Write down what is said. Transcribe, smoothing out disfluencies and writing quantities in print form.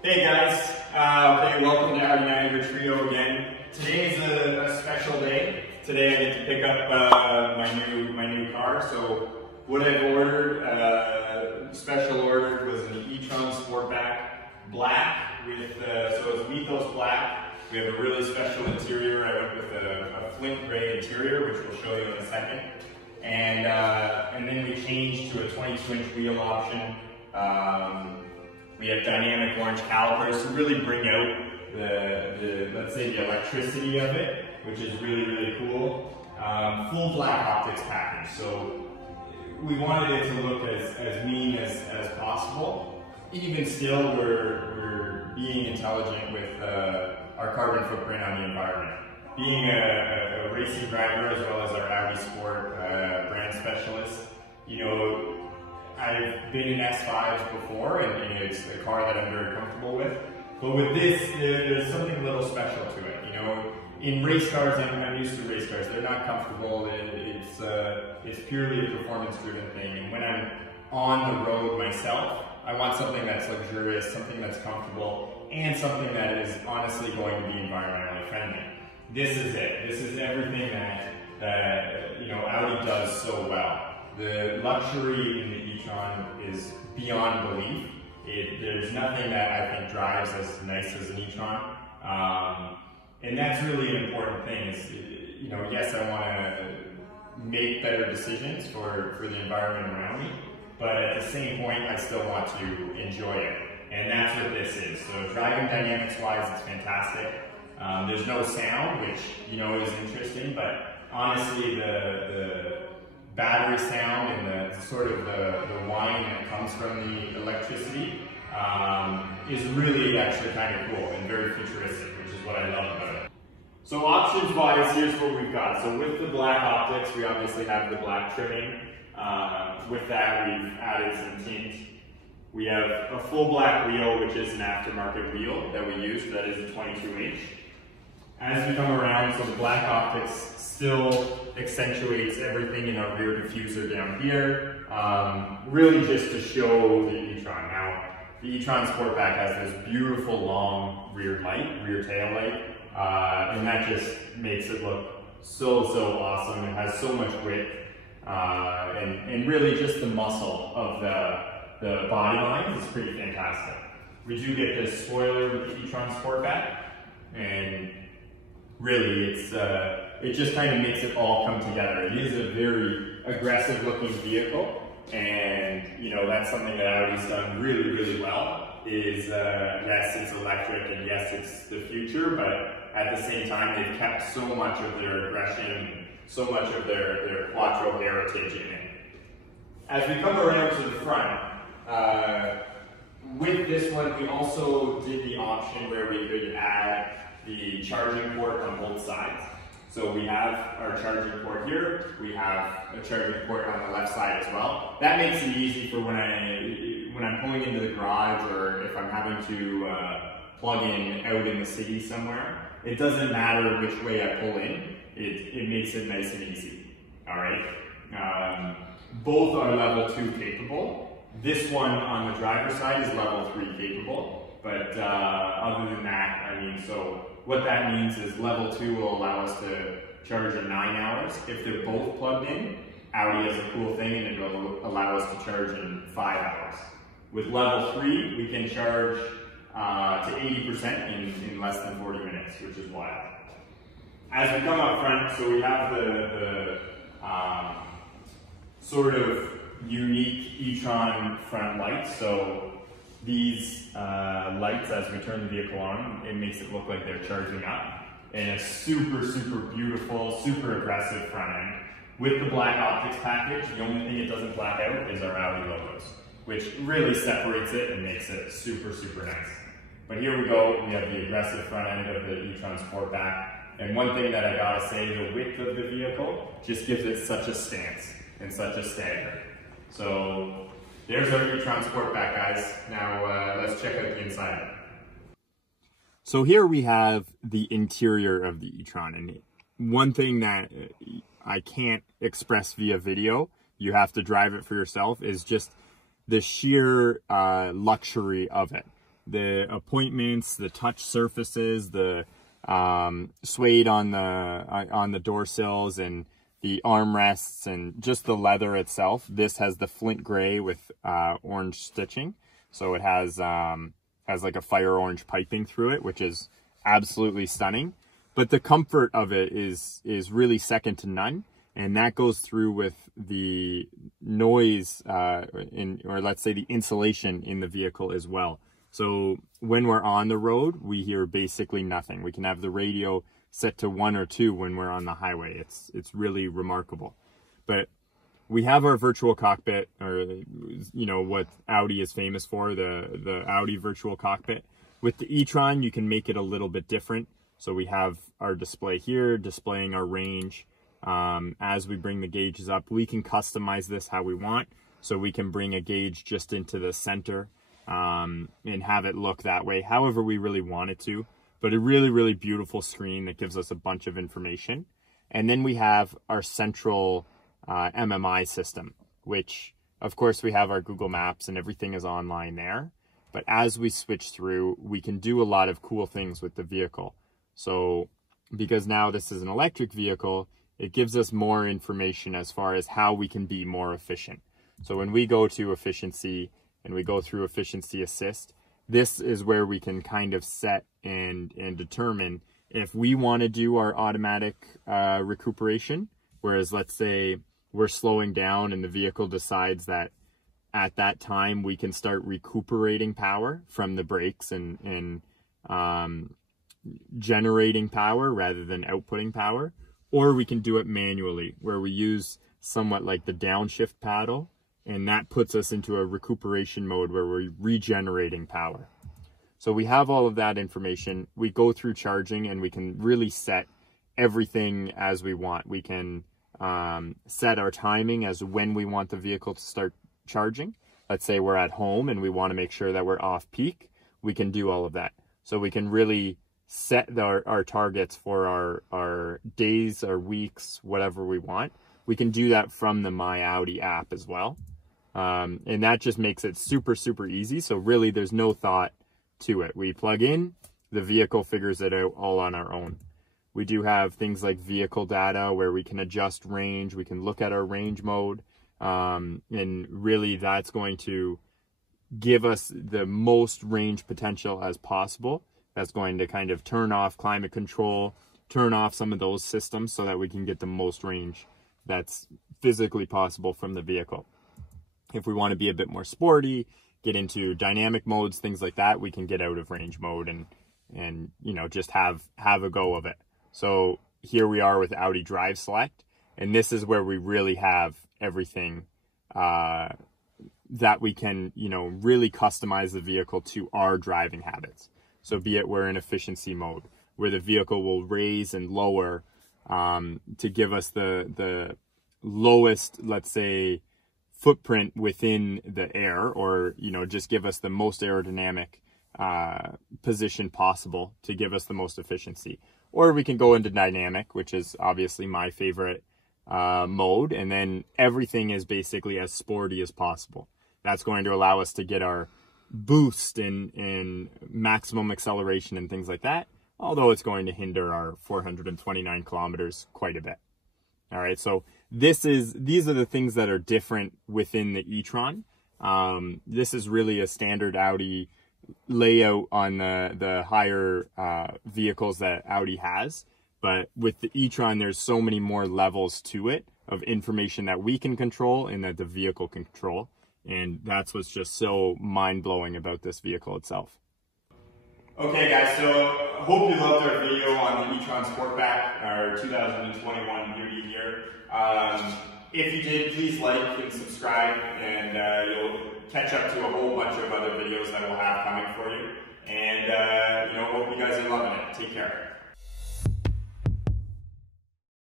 Hey guys, okay, welcome to Audi Niagara Trio again. Today is a special day. Today I get to pick up my new car. So what I've ordered, special ordered, was an Etron Sportback black with so it's Mythos black. We have a really special interior. I went with a flint gray interior, which we'll show you in a second. And then we changed to a 22-inch wheel option. We have dynamic orange calipers to really bring out let's say the electricity of it, which is really cool. Full black optics package, so we wanted it to look as mean as possible. Even still, we're being intelligent with our carbon footprint on the environment. Being a racing driver as well as our Audi Sport brand specialist, you know, I've been in S5s before, and it's a car that I'm very comfortable with. But with this, there's something a little special to it. You know, in race cars, I'm used to race cars. They're not comfortable. It's purely a performance-driven thing. And when I'm on the road myself, I want something that's luxurious, something that's comfortable, and something that is honestly going to be environmentally friendly. This is it. This is everything that you know, Audi does so well. The luxury in the e-tron is beyond belief. There's nothing that I think drives as nice as an e-tron. And that's really an important thing is, you know, yes, I want to make better decisions for the environment around me, but at the same point, I still want to enjoy it. And that's what this is. So driving dynamics-wise, it's fantastic. There's no sound, which, you know, is interesting, but honestly, the battery sound and the sort of the whine that comes from the electricity is really actually kind of cool and very futuristic, which is what I love about it. So options wise, here's what we've got. So with the black optics, we obviously have the black trimming. With that, we've added some tint. We have a full black wheel, which is an aftermarket wheel that we use. That is a 22-inch. As we come around, so the black optics still accentuates everything in our rear diffuser down here, really just to show the e-tron. Now, the e-tron Sportback has this beautiful long rear tail light, and that just makes it look so awesome. It has so much width, and really just the muscle of the body line is pretty fantastic. We do get this spoiler with the e-tron Sportback, and really it just kind of makes it all come together. It is a very aggressive looking vehicle, and you know, that's something that Audi's done really well, is yes, it's electric, and yes, it's the future, but at the same time, they've kept so much of their aggression, so much of their quattro heritage in it. As we come around to the front, with this one, we also did the option where we could add the charging port on both sides. So we have our charging port here, we have a charging port on the left side as well. That makes it easy for when I'm pulling into the garage, or if I'm having to plug in out in the city somewhere. It doesn't matter which way I pull in, it makes it nice and easy. Alright? Both are level 2 capable. This one on the driver's side is level 3 capable, but other than that, I mean, so what that means is level 2 will allow us to charge in 9 hours. If they're both plugged in, Audi has a cool thing, and it will allow us to charge in 5 hours. With level 3, we can charge to 80% in less than 40 minutes, which is wild. As we come up front, so we have the sort of unique e-tron front lights. So these lights, as we turn the vehicle on, it makes it look like they're charging up. And a super beautiful, super aggressive front end. With the black optics package, the only thing it doesn't black out is our Audi logos, which really separates it and makes it super nice. But here we go, we have the aggressive front end of the e-tron Sportback. And one thing that I gotta say, the width of the vehicle just gives it such a stance and such a stagger. So there's our e-tron Sportback, guys. Now let's check out the inside. So here we have the interior of the e-tron, and one thing that I can't express via video, you have to drive it for yourself, is just the sheer luxury of it. the appointments, the touch surfaces, the suede on the door sills, and the armrests, and just the leather itself. This has the flint gray with orange stitching, so it has like a fire orange piping through it, which is absolutely stunning. But the comfort of it is really second to none, and that goes through with the noise or let's say the insulation in the vehicle as well. So when we're on the road, we hear basically nothing. We can have the radio set to 1 or 2 when we're on the highway. It's really remarkable. But we have our virtual cockpit, or you know what Audi is famous for, the Audi virtual cockpit. With the e-tron, you can make it a little bit different. So we have our display here displaying our range. As we bring the gauges up, we can customize this how we want. So we can bring a gauge just into the center and have it look that way, however we really want it to. But a really, really beautiful screen that gives us a bunch of information. And then we have our central MMI system, which of course we have our Google Maps and everything is online there. But as we switch through, we can do a lot of cool things with the vehicle. So because now this is an electric vehicle, it gives us more information as far as how we can be more efficient. So when we go to efficiency and we go through efficiency assist, this is where we can kind of set and determine if we want to do our automatic recuperation, whereas let's say we're slowing down and the vehicle decides that at that time we can start recuperating power from the brakes and generating power rather than outputting power. Or we can do it manually, where we use somewhat like the downshift paddle, and that puts us into a recuperation mode where we're regenerating power. So we have all of that information. We go through charging and we can really set everything as we want. We can set our timing as when we want the vehicle to start charging. Let's say we're at home and we want to make sure that we're off peak. We can do all of that. So we can really set our targets for our days, our weeks, whatever we want. We can do that from the My Audi app as well. And that just makes it super, super easy. So really there's no thought to it. We plug in, the vehicle figures it out all on our own. We do have things like vehicle data where we can adjust range. We can look at our range mode. And really that's going to give us the most range potential as possible. That's going to kind of turn off climate control, turn off some of those systems so that we can get the most range that's physically possible from the vehicle. If we want to be a bit more sporty, get into dynamic modes, things like that, we can get out of range mode and you know, just have a go of it. So here we are with Audi Drive Select, and this is where we really have everything that we can, you know, really customize the vehicle to our driving habits. So be it we're in efficiency mode, where the vehicle will raise and lower to give us the lowest, let's say, footprint within the air, or, you know, just give us the most aerodynamic position possible to give us the most efficiency. Or we can go into dynamic, which is obviously my favorite mode, and then everything is basically as sporty as possible. That's going to allow us to get our boost in maximum acceleration and things like that, although it's going to hinder our 429 kilometers quite a bit. All right, so these are the things that are different within the e-tron. This is really a standard Audi layout on the higher vehicles that Audi has, but with the e-tron there's so many more levels to it of information that we can control and that the vehicle can control. And that's what's just so mind-blowing about this vehicle itself. Okay guys, so I hope you loved our video on the e-tron Sportback, our 2021 beauty here. If you did, please like and subscribe, and you'll catch up to a whole bunch of other videos that we'll have coming for you. And you know, hope you guys are loving it. Take care.